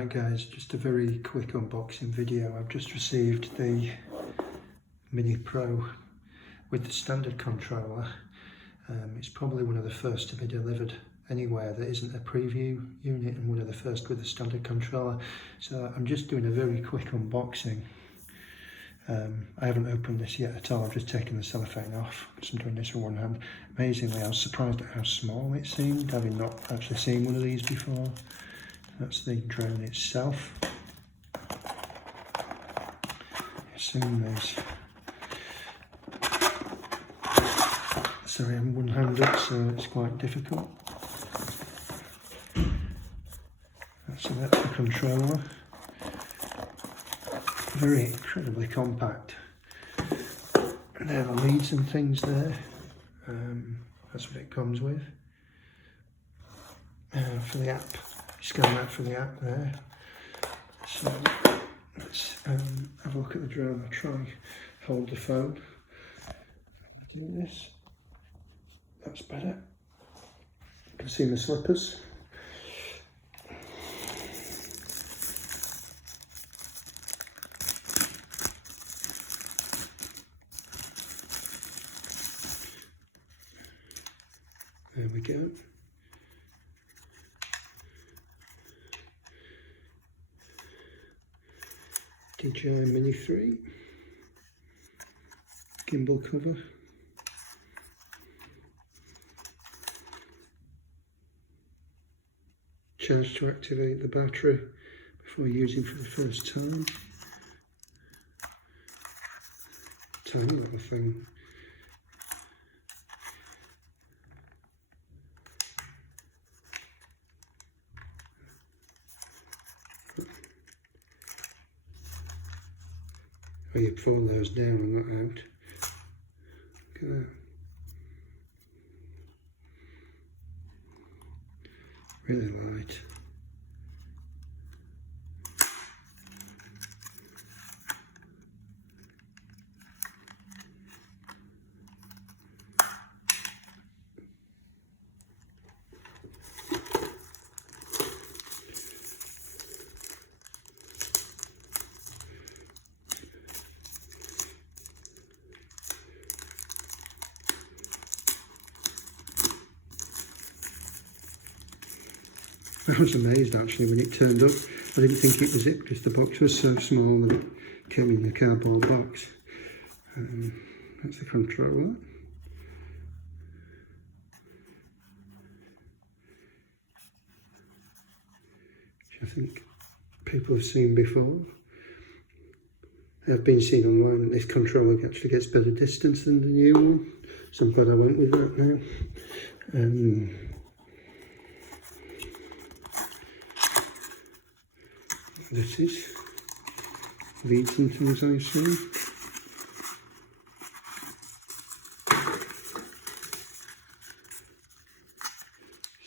Right guys, just a very quick unboxing video. I've just received the Mini Pro with the standard controller. It's probably one of the first to be delivered anywhere that isn't a preview unit, and one of the first with the standard controller. So I'm just doing a very quick unboxing. I haven't opened this yet at all. I've just taken the cellophane off because I'm doing this with one hand. Amazingly, I was surprised at how small it seemed, having not actually seen one of these before. That's the drone itself. I assume there's... Sorry, I'm one-handed, so it's quite difficult. That's an electric controller. Very incredibly compact. And there are the leads and things there. That's what it comes with. For the app, scan that for the app there. So let's have a look at the drone. I'll try hold the phone. Do this. That's better. You can see my slippers. There we go. DJI Mini 3 gimbal cover. Charge to activate the battery before using for the first time. Tiny little thing. Oh, you pull those down and not out. Look at that. Really light. I was amazed actually when it turned up. I didn't think it was it because the box was so small that it came in the cardboard box. That's the controller. Which I think people have seen before. I've been seen online that this controller actually gets better distance than the new one, so I'm glad I went with that now. This is leads and things, I assume.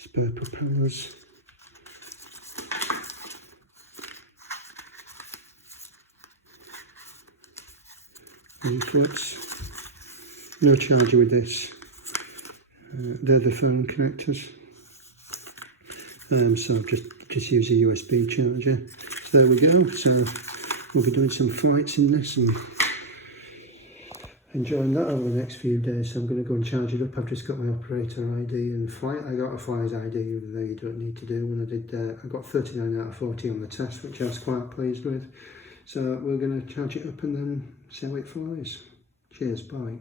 Spare propellers. Leaflets. No charger with this. They're the phone connectors. So I've just used a USB charger. So there we go. So we'll be doing some flights in this and enjoying that over the next few days. So I'm going to go and charge it up. I've just got my operator ID and flight. I got a flyer's ID over there. You don't need to do. When I did, I got 39 out of 40 on the test, which I was quite pleased with. So we're going to charge it up and then see how it flies. Cheers, bye.